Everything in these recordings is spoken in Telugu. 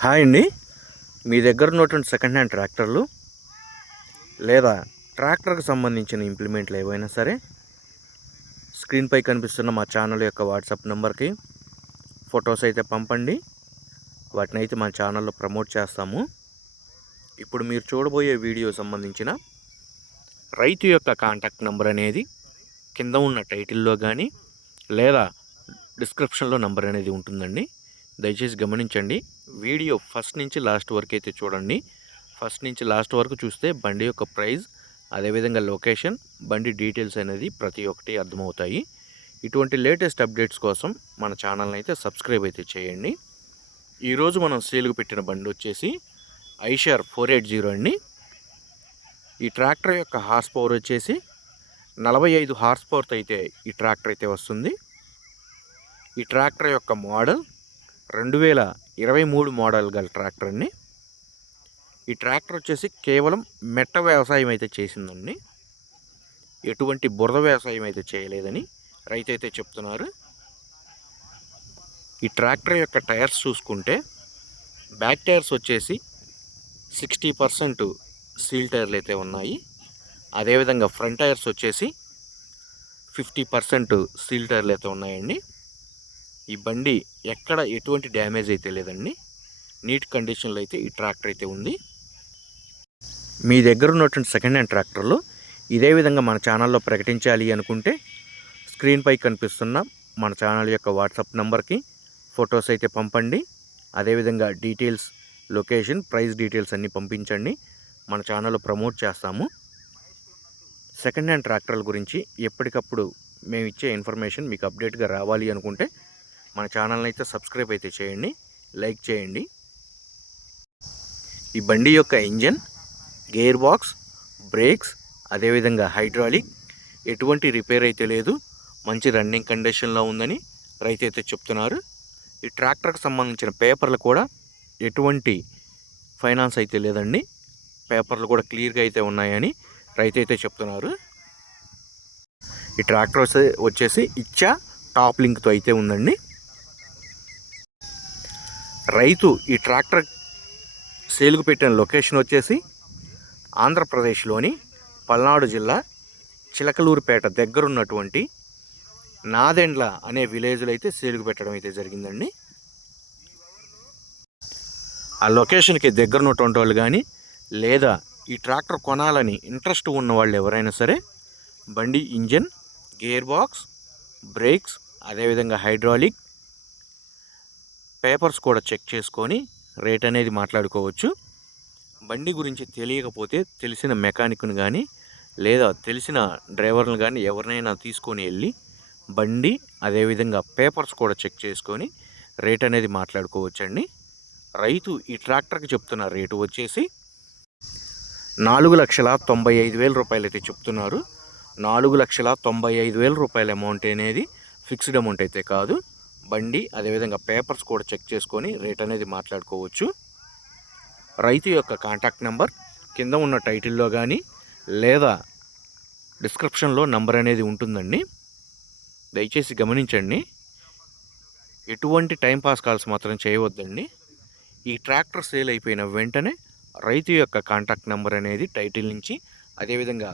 హాయ్ అండి. మీ దగ్గర ఉన్నటువంటి సెకండ్ హ్యాండ్ ట్రాక్టర్లు లేదా ట్రాక్టర్కి సంబంధించిన ఇంప్లిమెంట్లు ఏవైనా సరే స్క్రీన్పై కనిపిస్తున్న మా ఛానల్ యొక్క వాట్సాప్ నెంబర్కి ఫొటోస్ అయితే పంపండి. వాటిని అయితే మా ఛానల్లో ప్రమోట్ చేస్తాము. ఇప్పుడు మీరు చూడబోయే వీడియో సంబంధించిన రైతు యొక్క కాంటాక్ట్ నెంబర్ అనేది కింద ఉన్న టైటిల్లో కానీ లేదా డిస్క్రిప్షన్లో నెంబర్ అనేది ఉంటుందండి. దయచేసి గమనించండి. వీడియో ఫస్ట్ నుంచి లాస్ట్ వరకు అయితే చూడండి. ఫస్ట్ నుంచి లాస్ట్ వరకు చూస్తే బండి యొక్క ప్రైస్, అదేవిధంగా లొకేషన్, బండి డీటెయిల్స్ అనేది ప్రతి ఒక్కటి అర్థమవుతాయి. ఇటువంటి లేటెస్ట్ అప్డేట్స్ కోసం మన ఛానల్ని అయితే సబ్స్క్రైబ్ అయితే చేయండి. ఈరోజు మనం సేల్కి పెట్టిన బండి వచ్చేసి ఐషర్ 480 అండి. ఈ ట్రాక్టర్ యొక్క హార్స్ పవర్ వచ్చేసి 45 హార్స్ పవర్తో అయితే ఈ ట్రాక్టర్ అయితే వస్తుంది. ఈ ట్రాక్టర్ యొక్క మోడల్ 2023 మోడల్ గల ట్రాక్టర్ అండి. ఈ ట్రాక్టర్ వచ్చేసి కేవలం మెట్ట వ్యవసాయం అయితే చేసిందండి. ఎటువంటి బురద వ్యవసాయం అయితే చేయలేదని రైతు అయితే చెప్తున్నారు. ఈ ట్రాక్టర్ యొక్క టైర్స్ చూసుకుంటే బ్యాక్ టైర్స్ వచ్చేసి 60% సీల్ టైర్లు అయితే ఉన్నాయి. అదేవిధంగా ఫ్రంట్ టైర్స్ వచ్చేసి 50% సీల్ టైర్లు అయితే ఉన్నాయండి. ఈ బండి ఎక్కడ ఎటువంటి డ్యామేజ్ అయితే లేదండి. నీట్ కండిషన్లో అయితే ఈ ట్రాక్టర్ అయితే ఉంది. మీ దగ్గర ఉన్నటువంటి సెకండ్ హ్యాండ్ ట్రాక్టర్లు ఇదే విధంగా మన ఛానల్లో ప్రకటించాలి అనుకుంటే స్క్రీన్పై కనిపిస్తున్న మన ఛానల్ యొక్క వాట్సాప్ నెంబర్కి ఫొటోస్ అయితే పంపండి. అదేవిధంగా డీటెయిల్స్, లొకేషన్, ప్రైస్ డీటెయిల్స్ అన్నీ పంపించండి. మన ఛానల్లో ప్రమోట్ చేస్తాము. సెకండ్ హ్యాండ్ ట్రాక్టర్ల గురించి ఎప్పటికప్పుడు మేము ఇచ్చే ఇన్ఫర్మేషన్ మీకు అప్డేట్గా రావాలి అనుకుంటే మన ఛానల్ని అయితే సబ్స్క్రైబ్ అయితే చేయండి, లైక్ చేయండి. ఈ బండి యొక్క ఇంజన్, గేర్ బాక్స్, బ్రేక్స్, అదేవిధంగా హైడ్రాలిక్ ఎటువంటి రిపేర్ అయితే లేదు. మంచి రన్నింగ్ కండిషన్లో ఉందని రైతు అయితే చెప్తున్నారు. ఈ ట్రాక్టర్కి సంబంధించిన పేపర్లు కూడా ఎటువంటి ఫైనాన్స్ అయితే లేదండి. పేపర్లు కూడా క్లియర్గా అయితే ఉన్నాయని రైతు అయితే చెప్తున్నారు. ఈ ట్రాక్టర్ వచ్చేసి ఇచ్చా టాప్ లింక్తో అయితే ఉందండి. రైతు ఈ ట్రాక్టర్ సేల్కు పెట్టిన లొకేషన్ వచ్చేసి ఆంధ్రప్రదేశ్లోని పల్నాడు జిల్లా చిలకలూరుపేట దగ్గరున్నటువంటి నాదెండ్ల అనే విలేజ్లో అయితే సేల్కు పెట్టడం అయితే జరిగిందండి. ఆ లొకేషన్కి దగ్గరున్నటువంటి వాళ్ళు కానీ లేదా ఈ ట్రాక్టర్ కొనాలని ఇంట్రెస్ట్ ఉన్న వాళ్ళు ఎవరైనా సరే బండి ఇంజన్, గేర్ బాక్స్, బ్రేక్స్, అదేవిధంగా హైడ్రాలిక్ పేపర్స్ కూడా చెక్ చేసుకొని రేట్ అనేది మాట్లాడుకోవచ్చు. బండి గురించి తెలియకపోతే తెలిసిన మెకానిక్ను కానీ లేదా తెలిసిన డ్రైవర్ని కానీ ఎవరినైనా తీసుకొని వెళ్ళి బండి అదేవిధంగా పేపర్స్ కూడా చెక్ చేసుకొని రేట్ అనేది మాట్లాడుకోవచ్చండి. రైతు ఈ ట్రాక్టర్కి చెప్తున్న రేటు వచ్చేసి 4,95,000 రూపాయలు అయితే చెప్తున్నారు. 4,95,000 రూపాయల అమౌంట్ అనేది ఫిక్స్డ్ అమౌంట్ అయితే కాదు. బండి అదేవిధంగా పేపర్స్ కూడా చెక్ చేసుకొని రేట్ అనేది మాట్లాడుకోవచ్చు. రైతు యొక్క కాంటాక్ట్ నెంబర్ కింద ఉన్న టైటిల్లో కానీ లేదా డిస్క్రిప్షన్లో నెంబర్ అనేది ఉంటుందండి. దయచేసి గమనించండి. ఎటువంటి టైంపాస్ కాల్స్ మాత్రం చేయవద్దండి. ఈ ట్రాక్టర్ సేల్ అయిపోయిన వెంటనే రైతు యొక్క కాంటాక్ట్ నెంబర్ అనేది టైటిల్ నుంచి అదేవిధంగా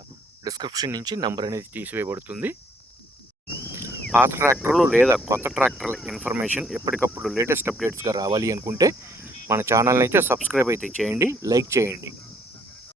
డిస్క్రిప్షన్ నుంచి నెంబర్ అనేది తీసివేయబడుతుంది. పాత ట్రాక్టర్లు లేదా కొత్త ట్రాక్టర్ల ఇన్ఫర్మేషన్ ఎప్పటికప్పుడు లేటెస్ట్ అప్డేట్స్గా రావాలి అనుకుంటే మన ఛానల్ని అయితే సబ్స్క్రైబ్ అయితే చేయండి, లైక్ చేయండి.